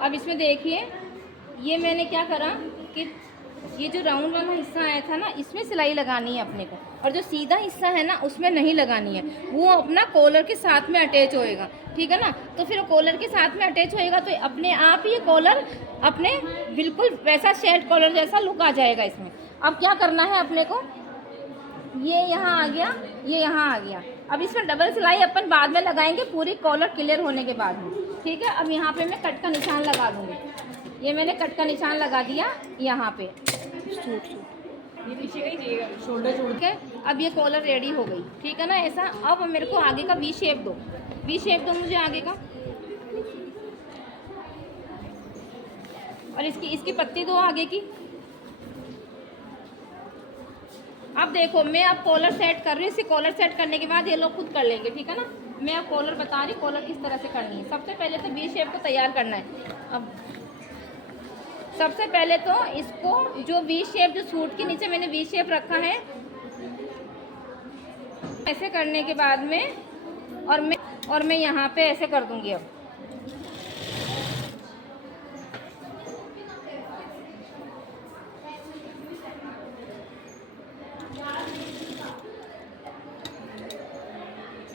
अब इसमें देखिए, ये मैंने क्या करा कि ये जो राउंड वाला हिस्सा आया था ना, इसमें सिलाई लगानी है अपने को, और जो सीधा हिस्सा है ना उसमें नहीं लगानी है, वो अपना कॉलर के साथ में अटैच होएगा, ठीक है ना। तो फिर कॉलर के साथ में अटैच होएगा तो अपने आप ये कॉलर अपने बिल्कुल वैसा शेड कॉलर जैसा लुक आ जाएगा इसमें। अब क्या करना है अपने को, ये यहाँ आ गया, ये यहाँ आ गया। अब इसमें डबल सिलाई अपन बाद में लगाएंगे, पूरी कॉलर क्लियर होने के बाद में, ठीक है। अब यहाँ पे मैं कट का निशान लगा दूँगी। ये मैंने कट का निशान लगा दिया यहाँ पे, ये पीछे का ही जाएगा, शोल्डर छोड़ ठीक है। अब ये कॉलर रेडी हो गई, ठीक है ना ऐसा। अब मेरे को आगे का वी शेप दो, वी शेप दो मुझे आगे का, और इसकी पत्ती दो आगे की। अब देखो, मैं अब कॉलर सेट कर रही हूँ, इसे कॉलर सेट करने के बाद ये लोग खुद कर लेंगे, ठीक है ना। मैं अब कॉलर बता रही, कॉलर किस तरह से करनी है। सबसे पहले तो वी शेप को तैयार करना है। अब सबसे पहले तो इसको जो वी शेप, जो सूट के नीचे मैंने वी शेप रखा है, ऐसे करने के बाद में और मैं यहाँ पे ऐसे कर दूंगी। अब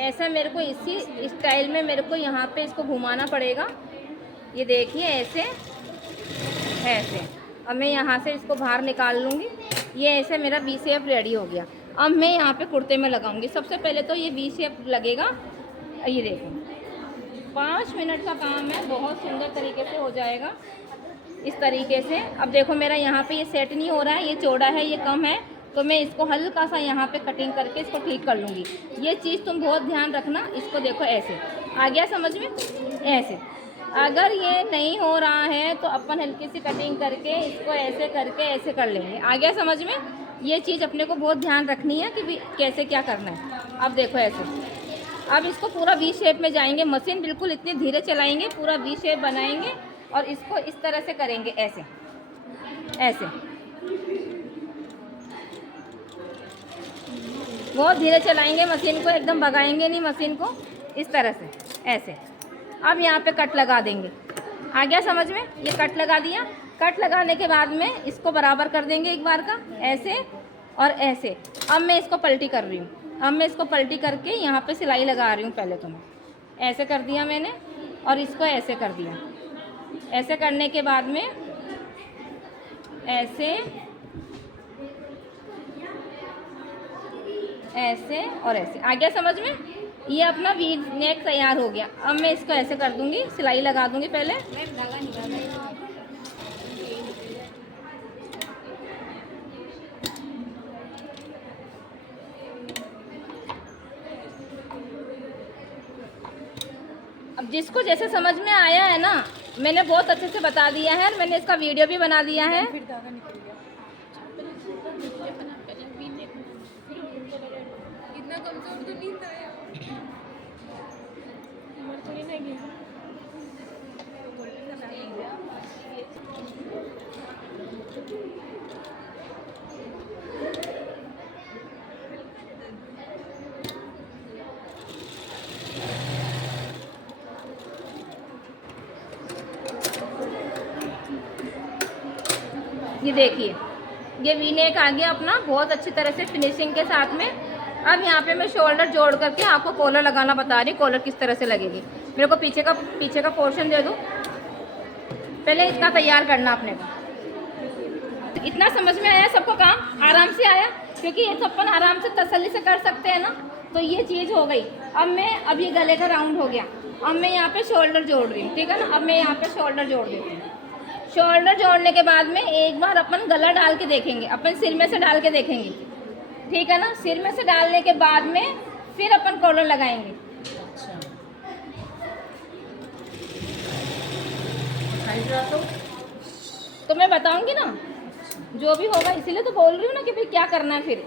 ऐसा मेरे को इसी स्टाइल में मेरे को यहाँ पे इसको घुमाना पड़ेगा। ये देखिए ऐसे ऐसे। अब मैं यहाँ से इसको बाहर निकाल लूँगी। ये ऐसे मेरा वी शेप रेडी हो गया। अब मैं यहाँ पे कुर्ते में लगाऊंगी। सबसे पहले तो ये वी शेप लगेगा, ये देखो 5 मिनट का काम है, बहुत सुंदर तरीके से हो जाएगा इस तरीके से। अब देखो मेरा यहाँ पे ये सेट नहीं हो रहा है, ये चौड़ा है, ये कम है, तो मैं इसको हल्का सा यहाँ पे कटिंग करके इसको ठीक कर लूँगी। ये चीज़ तुम बहुत ध्यान रखना। इसको देखो ऐसे आ गया समझ में, ऐसे। अगर ये नहीं हो रहा है तो अपन हल्की सी कटिंग करके इसको ऐसे करके ऐसे कर लेंगे। आ गया समझ में। ये चीज़ अपने को बहुत ध्यान रखनी है कि कैसे क्या करना है। अब देखो ऐसे। अब इसको पूरा वी शेप में जाएंगे, मशीन बिल्कुल इतनी धीरे चलाएंगे, पूरा वी शेप बनाएंगे और इसको इस तरह से करेंगे, ऐसे ऐसे। बहुत धीरे चलाएंगे मशीन को, एकदम भगाएंगे नहीं मशीन को, इस तरह से ऐसे। अब यहाँ पे कट लगा देंगे। आ गया समझ में। ये कट लगा दिया। कट लगाने के बाद में इसको बराबर कर देंगे एक बार का, ऐसे और ऐसे। अब मैं इसको पलटी कर रही हूँ। अब मैं इसको पलटी करके यहाँ पे सिलाई लगा रही हूँ। पहले तो मैं ऐसे कर दिया मैंने, और इसको ऐसे कर दिया। ऐसे करने के बाद में ऐसे ऐसे और ऐसे। आ गया समझ में। ये अपना वी नेक तैयार हो गया। अब मैं इसको ऐसे कर दूंगी, सिलाई लगा दूंगी पहले। अब जिसको जैसे समझ में आया है ना, मैंने बहुत अच्छे से बता दिया है, मैंने इसका वीडियो भी बना दिया है। इतना कमजोर तो नहीं था यार। थोड़ी ना गई। ये देखिए, ये वी नेक आ गया अपना बहुत अच्छी तरह से फिनिशिंग के साथ में। अब यहाँ पे मैं शोल्डर जोड़ करके आपको कॉलर लगाना बता रही हूँ। कॉलर किस तरह से लगेगी। मेरे को पीछे का पोर्शन दे दो। पहले इसका तैयार करना अपने को। इतना समझ में आया सबको, काम आराम से आया, क्योंकि ये तो अपन आराम से तसल्ली से कर सकते हैं ना। तो ये चीज़ हो गई। अब ये गले का राउंड हो गया। अब मैं यहाँ पे शोल्डर जोड़ रही हूँ, ठीक है ना। अब मैं यहाँ पे शोल्डर जोड़ देती हूँ। शोल्डर जोड़ने के बाद में एक बार अपन गला डाल के देखेंगे, अपन सिर में से डाल के देखेंगे, ठीक है ना। सिर में से डालने के बाद में फिर अपन कॉलर लगाएंगे। तो मैं बताऊंगी ना जो भी होगा, इसीलिए तो बोल रही हूँ ना कि भाई क्या करना है। फिर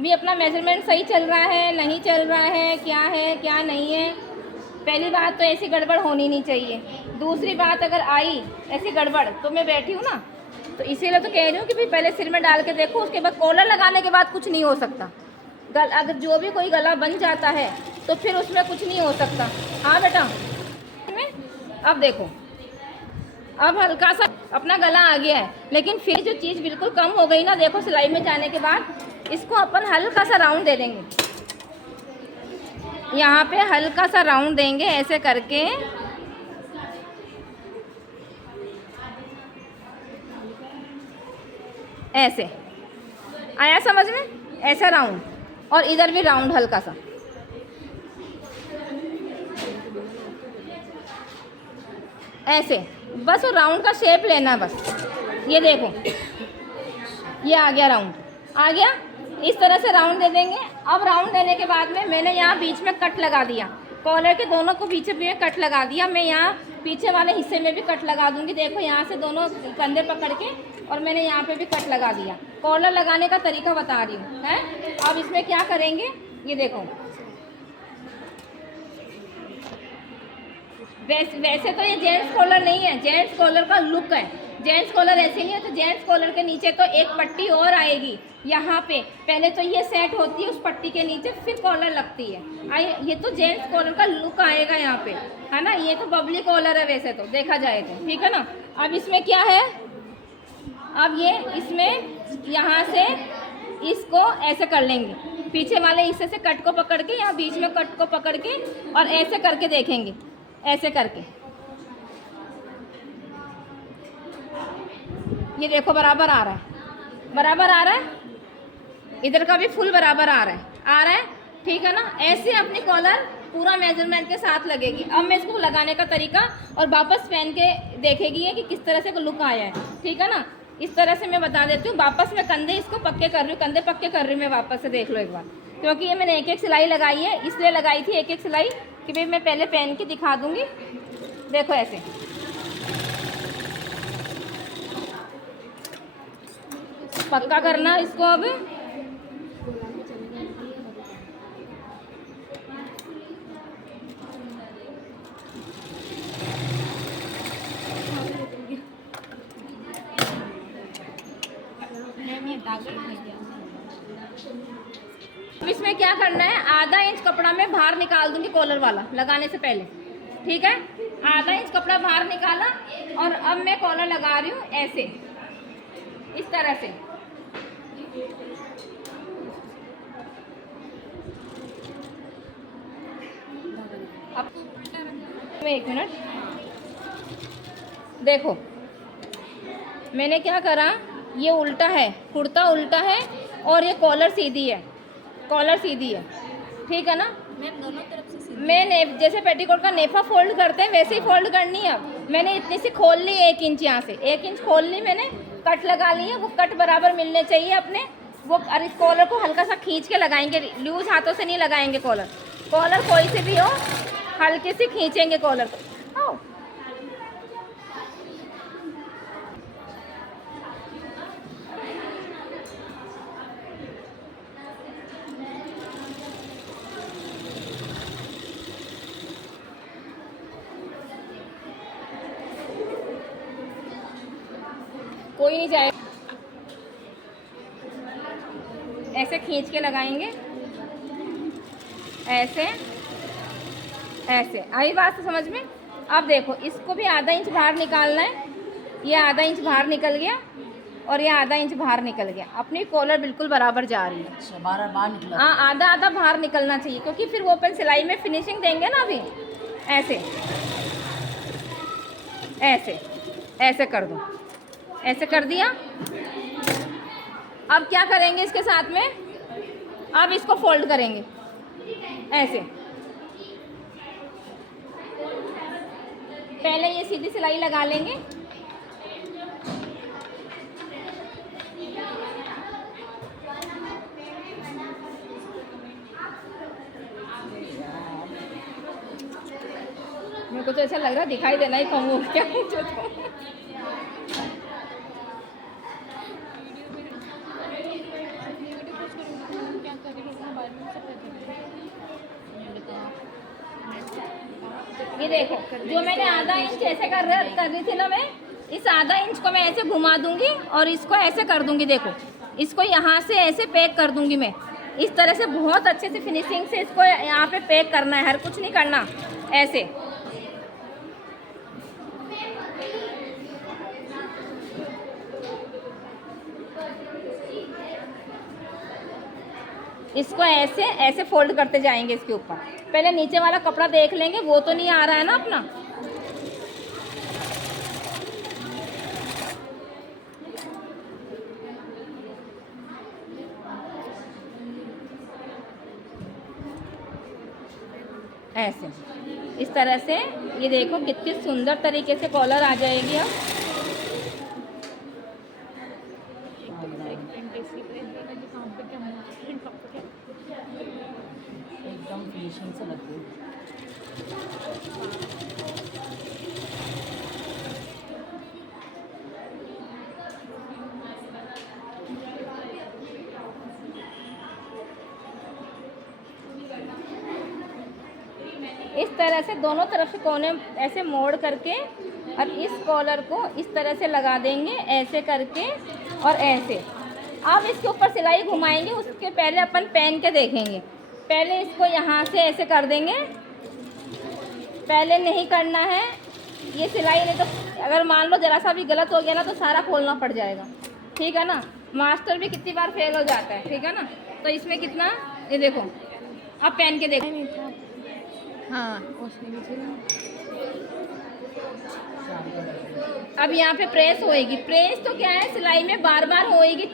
भी अपना मेजरमेंट सही चल रहा है नहीं चल रहा है क्या नहीं है। पहली बात तो ऐसी गड़बड़ होनी नहीं चाहिए। दूसरी बात, अगर आई ऐसी गड़बड़ तो मैं बैठी हूँ ना, तो इसीलिए तो कह रही हूँ कि भाई पहले सिर में डाल के देखो, उसके बाद कॉलर लगाने के बाद कुछ नहीं हो सकता। अगर जो भी कोई गला बन जाता है तो फिर उसमें कुछ नहीं हो सकता। हाँ बेटा, अब देखो, अब हल्का सा अपना गला आ गया है, लेकिन फिर जो चीज़ बिल्कुल कम हो गई ना, देखो सिलाई में जाने के बाद, इसको अपन हल्का सा राउंड दे देंगे। यहाँ पे हल्का सा राउंड देंगे ऐसे करके, ऐसे आया समझ में, ऐसा राउंड, और इधर भी राउंड हल्का सा, ऐसे बस वो राउंड का शेप लेना बस। ये देखो ये आ गया, राउंड आ गया, इस तरह से राउंड दे देंगे। अब राउंड देने के बाद में मैंने यहाँ बीच में कट लगा दिया, कॉलर के दोनों को पीछे भी कट लगा दिया। मैं यहाँ पीछे वाले हिस्से में भी कट लगा दूंगी। देखो यहाँ से दोनों कंधे पकड़ के, और मैंने यहाँ पे भी कट लगा दिया। कॉलर लगाने का तरीका बता रही हूँ है। अब इसमें क्या करेंगे, ये देखो, वैसे तो ये जेंट्स कॉलर नहीं है, जेंट्स कॉलर का लुक है। जेंट्स कॉलर ऐसे नहीं है, तो जेंट्स कॉलर के नीचे तो एक पट्टी और आएगी यहाँ पे, पहले तो ये सेट होती है उस पट्टी के नीचे, फिर कॉलर लगती है। ये तो जेंट्स कॉलर का लुक आएगा यहाँ पे, है ना। ये तो बबली कॉलर है वैसे तो देखा जाए तो, ठीक है ना। अब इसमें क्या है, अब ये इसमें यहाँ से इसको ऐसे कर लेंगे, पीछे वाले हिस्से से कट को पकड़ के, यहाँ बीच में कट को पकड़ के, और ऐसे करके देखेंगे, ऐसे करके, ये देखो बराबर आ रहा है, बराबर आ रहा है, इधर का भी फुल बराबर आ रहा है, ठीक है ना। ऐसे अपनी कॉलर पूरा मेजरमेंट के साथ लगेगी। अब मैं इसको लगाने का तरीका और वापस पहन के देखेगी है कि किस तरह से लुक आया है, ठीक है ना। इस तरह से मैं बता देती हूँ। वापस मैं कंधे इसको पक्के कर रही हूँ, कंधे पक्के कर रही हूँ मैं, वापस से देख लो एक बार, क्योंकि ये मैंने एक एक सिलाई लगाई है, इसलिए लगाई थी एक एक सिलाई कि भाई मैं पहले पहन के दिखा दूँगी। देखो ऐसे, पक्का करना इसको। अब इसमें क्या करना है, आधा इंच कपड़ा मैं बाहर निकाल दूंगी कॉलर वाला लगाने से पहले, ठीक है। आधा इंच कपड़ा बाहर निकाला, और अब मैं कॉलर लगा रही हूँ ऐसे, इस तरह से। अब एक मिनट, देखो मैंने क्या करा, ये उल्टा है, कुर्ता उल्टा है, और ये कॉलर सीधी है, कॉलर सीधी है, ठीक है ना। मैम दोनों तरफ से मैं जैसे पेटीकोट का नेफा फोल्ड करते हैं वैसे ही फोल्ड करनी है। मैंने इतनी सी खोल ली, 1 इंच, यहाँ से 1 इंच खोल ली मैंने, कट लगा ली है, वो कट बराबर मिलने चाहिए अपने वो। और इस कॉलर को हल्का सा खींच के लगाएंगे, लूज हाथों से नहीं लगाएंगे कॉलर। कॉलर कोई से भी हो, हल्के से खींचेंगे कॉलर को। कोई नहीं जाए, ऐसे खींच के लगाएंगे, ऐसे ऐसे। आई बात तो समझ में। अब देखो इसको भी आधा इंच बाहर निकालना है, ये आधा इंच बाहर निकल गया, और ये आधा इंच बाहर निकल गया। अपनी कॉलर बिल्कुल बराबर जा रही है। अच्छा, बाहर निकला। हाँ, आधा आधा बाहर निकलना चाहिए, क्योंकि फिर वो अपन सिलाई में फिनिशिंग देंगे ना। अभी ऐसे ऐसे ऐसे कर दो, ऐसे कर दिया। अब क्या करेंगे इसके साथ में, अब इसको फोल्ड करेंगे ऐसे। पहले ये सीधी सिलाई लगा लेंगे, मेरे को तो ऐसा लग रहा है दिखाई देना ही कम हो गया मुझे तो। ये देखो, जो मैंने आधा इंच ऐसे कर रही थी ना मैं, इस आधा इंच को मैं ऐसे घुमा दूंगी और इसको ऐसे कर दूंगी। देखो इसको यहाँ से ऐसे पैक कर दूंगी मैं, इस तरह से बहुत अच्छे से फिनिशिंग से इसको यहाँ पे पैक करना है, हर कुछ नहीं करना। ऐसे इसको ऐसे ऐसे फोल्ड करते जाएंगे इसके ऊपर। पहले नीचे वाला कपड़ा देख लेंगे, वो तो नहीं आ रहा है ना अपना। ऐसे इस तरह से ये देखो कितनी सुंदर तरीके से कॉलर आ जाएगी अब। एकदम फिनिशिंग से लगती है। इस तरह से दोनों तरफ से कोने ऐसे मोड़ करके और इस कॉलर को इस तरह से लगा देंगे ऐसे करके और ऐसे। अब इसके ऊपर सिलाई घुमाएंगे, उसके पहले अपन पहन के देखेंगे। पहले इसको यहाँ से ऐसे कर देंगे, पहले नहीं करना है ये सिलाई, नहीं तो अगर मान लो ज़रा सा भी गलत हो गया ना तो सारा खोलना पड़ जाएगा, ठीक है ना। मास्टर भी कितनी बार फेल हो जाता है, ठीक है ना। तो इसमें कितना, ये देखो अब पहन के देखो। हाँ अब यहाँ पे प्रेस होएगी। प्रेस तो क्या है, सिलाई में बार बार होएगी।